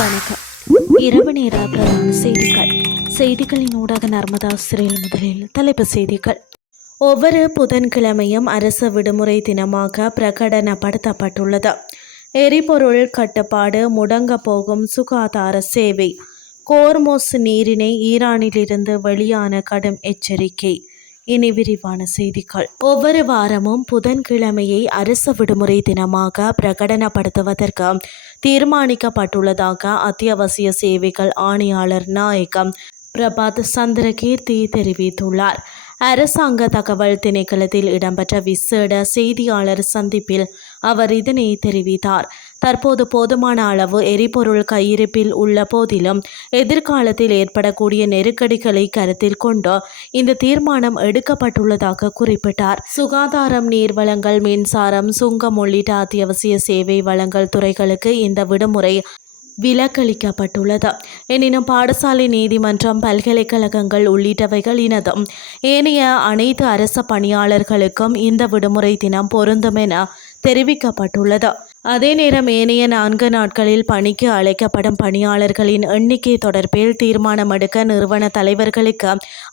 வணக்கம். இரவு நேர பிரதான செய்திகளின் ஊடாக நர்மதா சிறையில் முதலில் தலைப்புச் செய்திகள். ஒவ்வொரு புதன்கிழமையும் அரசு விடுமுறை தினமாக பிரகடனப்படுத்தப்பட்டுள்ளது. எரிபொருள் கட்டுப்பாடு முடங்க போகும் சுகாதார சேவை. கோர்மோஸ் நீரிணை ஈரானிலிருந்து வெளியான கடும் எச்சரிக்கை. இனி விரிவான செய்திகள். ஒவ்வொரு வாரமும் புதன்கிழமையை அரசு விடுமுறை தினமாக பிரகடனப்படுத்துவதற்கு தீர்மானிக்கப்பட்டுள்ளதாக அத்தியாவசிய சேவைகள் ஆணையாளர் நாயகம் பிரபாத் சந்திரகீர்த்தி தெரிவித்துள்ளார். அரசாங்க தகவல் திணைக்களத்தில் இடம்பெற்ற விசேட செய்தியாளர் சந்திப்பில் அவர் இதனை தெரிவித்தார். தற்போது போதுமான அளவு எரிபொருள் கையிருப்பில் உள்ள போதிலும் எதிர்காலத்தில் ஏற்படக்கூடிய நெருக்கடிகளை கருத்தில் கொண்டு இந்த தீர்மானம் எடுக்கப்பட்டுள்ளதாக குறிப்பிட்டார். சுகாதாரம், நீர்வளங்கள், மின்சாரம், சுங்கம் உள்ளிட்ட அத்தியாவசிய சேவை வழங்கல் துறைகளுக்கு இந்த விடுமுறை விலக்களிக்கப்பட்டுள்ளது. எனினும் பாடசாலை, நீதிமன்றம், பல்கலைக்கழகங்கள் உள்ளிட்டவைகளினதும் ஏனைய அனைத்து அரசு பணியாளர்களுக்கும் இந்த விடுமுறை தினம் பொருந்தும் என தெரிவிக்கப்பட்டுள்ளது. அதே நேரம் ஏனைய 4 நாட்களில் பணிக்கு அழைக்கப்படும் பணியாளர்களின் எண்ணிக்கை தொடர்பில் தீர்மானம் எடுக்க நிறுவன தலைவர்களுக்கு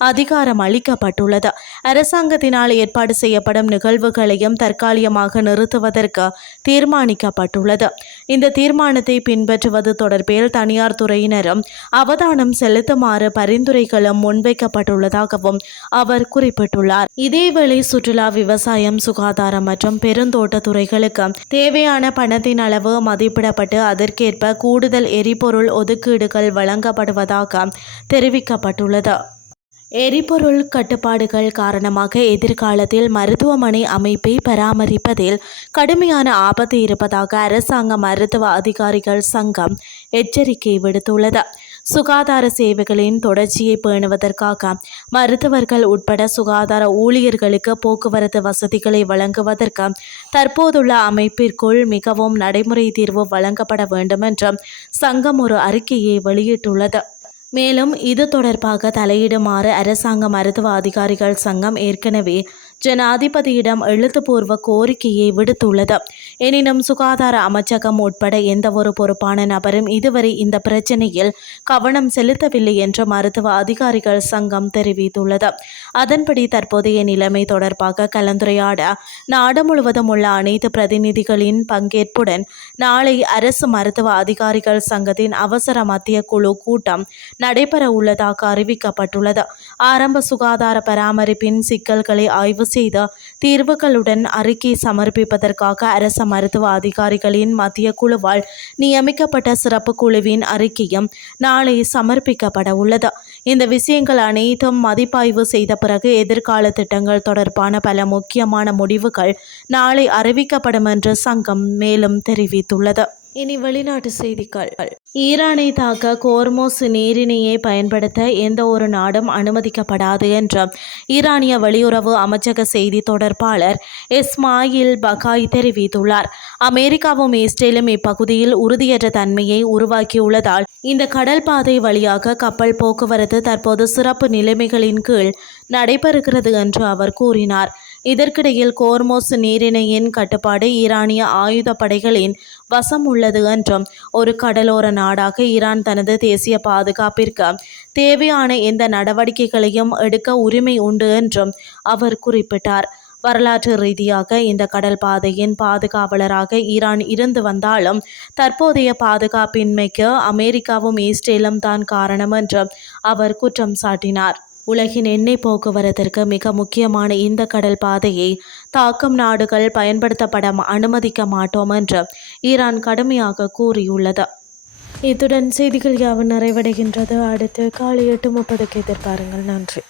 அதிகாரம் அளிக்கப்பட்டுள்ளது. அரசாங்கத்தினால் ஏற்பாடு செய்யப்படும் நிகழ்வுகளையும் தற்காலிகமாக நிறுத்துவதற்கு தீர்மானிக்கப்பட்டுள்ளது. இந்த தீர்மானத்தை பின்பற்றுவது தொடர்பில் தனியார் துறையினரும் அவதானம் செலுத்துமாறு பரிந்துரைகளும் முன்வைக்கப்பட்டுள்ளதாகவும் அவர் குறிப்பிட்டுள்ளார். இதேவேளை சுற்றுலா, விவசாயம், சுகாதாரம் மற்றும் பெருந்தோட்ட துறைகளுக்கு தேவையான பணத்தின் அளவு மதிப்பிடப்பட்டு அதற்கேற்ப கூடுதல் எரிபொருள் ஒதுக்கீடுகள் வழங்கப்படுவதாக தெரிவிக்கப்பட்டுள்ளது. எரிபொருள் கட்டுப்பாடுகள் காரணமாக எதிர்காலத்தில் மருத்துவமனை அமைப்பை பராமரிப்பதில் கடுமையான ஆபத்து இருப்பதாக அரசாங்க மருத்துவ அதிகாரிகள் சங்கம் எச்சரிக்கை விடுத்துள்ளது. சுகாதார சேவைகளின் தொடர்ச்சியை பேணுவதற்காக மருத்துவர்கள் உட்பட சுகாதார ஊழியர்களுக்கு போக்குவரத்து வசதிகளை வழங்குவதற்கு தற்போதுள்ள அமைப்பிற்குள் மிகவும் நடைமுறை தீர்வு வழங்கப்பட வேண்டும் என்று சங்கம் ஒரு அறிக்கையை வெளியிட்டுள்ளது. மேலும் இது தொடர்பாக தலையிடுமாறு அரசாங்க மருத்துவ அதிகாரிகள் சங்கம் ஏற்கனவே ஜனாதிபதியிடம் எழுத்துப்பூர்வ கோரிக்கையை விடுத்துள்ளது. எனினும் சுகாதார அமைச்சகம் உட்பட எந்தவொரு பொறுப்பான நபரும் இதுவரை இந்த பிரச்சினையில் கவனம் செலுத்தவில்லை என்று மருத்துவ அதிகாரிகள் சங்கம் தெரிவித்துள்ளது. அதன்படி தற்போதைய நிலைமை தொடர்பாக கலந்துரையாட நாடு முழுவதும் உள்ள அனைத்து பிரதிநிதிகளின் பங்கேற்புடன் நாளை அரசு மருத்துவ அதிகாரிகள் சங்கத்தின் அவசர மத்திய குழு கூட்டம் நடைபெற உள்ளதாக அறிவிக்கப்பட்டுள்ளது. ஆரம்ப சுகாதார பராமரிப்பின் சிக்கல்களை ஆய்வு செய்து தீர்வுகளுடன் அறிக்கை சமர்ப்பிப்பதற்காக அரசு மருத்துவ அதிகாரிகளின் மத்திய குழுவால் நியமிக்கப்பட்ட சிறப்பு குழுவின் அறிக்கையும் நாளை சமர்ப்பிக்கப்பட உள்ளது. இந்த விஷயங்கள் அனைத்தும் மதிப்பாய்வு செய்த பிறகு எதிர்கால திட்டங்கள் தொடர்பான பல முக்கியமான முடிவுகள் நாளை அறிவிக்கப்படும் என்று சங்கம் மேலும் தெரிவித்துள்ளது. இனி வெளிநாட்டு செய்திகள். ஈரானை தாக்க கோர்மோஸ் நீரிணையை பயன்படுத்த எந்த ஒரு நாடும் அனுமதிக்கப்படாது என்று ஈரானிய வெளியுறவு அமைச்சக செய்தி தொடர்பாளர் இஸ்மாயில் பகாய் தெரிவித்துள்ளார். அமெரிக்காவும் இஸ்ரேலும் இப்பகுதியில் உறுதியற்ற தன்மையை உருவாக்கியுள்ளதால் இந்த கடல் பாதை வழியாக கப்பல் போக்குவரத்து தற்போது சிறப்பு நிலைமைகளின் கீழ் நடைபெறுகிறது என்று அவர் கூறினார். இதற்கிடையில் கோர்மோஸ் நீரிணையின் கட்டுப்பாடு ஈரானிய ஆயுத படைகளின் வசம் உள்ளது என்றும் ஒரு கடலோர நாடாக ஈரான் தனது தேசிய பாதுகாப்பிற்கு தேவையான எந்த நடவடிக்கைகளையும் எடுக்க உரிமை உண்டு என்றும் அவர் குறிப்பிட்டார். வரலாற்று ரீதியாக இந்த கடல் பாதையின் பாதுகாவலராக ஈரான் இருந்து வந்தாலும் தற்போதைய பாதுகாப்பின்மைக்கு அமெரிக்காவும் இஸ்ரேலும் தான் காரணம் என்று அவர் குற்றம் சாட்டினார். உலகின் எண்ணெய் போக்குவரத்திற்கு மிக முக்கியமான இந்த கடல் பாதையை தாக்கும் நாடுகள் பயன்படுத்தப்பட அனுமதிக்க மாட்டோம் என்று ஈரான் கடுமையாக கூறியுள்ளது. இத்துடன் செய்திகள் யாவும் நிறைவடைகின்றது. அடுத்து காலை 8:30 எதிர்பாருங்கள். நன்றி.